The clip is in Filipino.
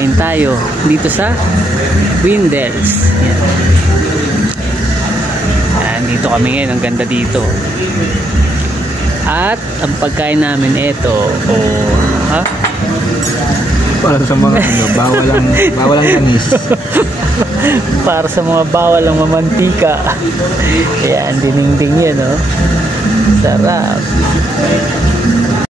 kain tayo dito sa Windels. Yan. Yan, dito kami ngayon, ang ganda dito. At ang pagkain namin ito, ha? Para sa mga bawalang tanis. Para sa mga bawalang mamantika. Yan, dininding yan, oh. Sarap.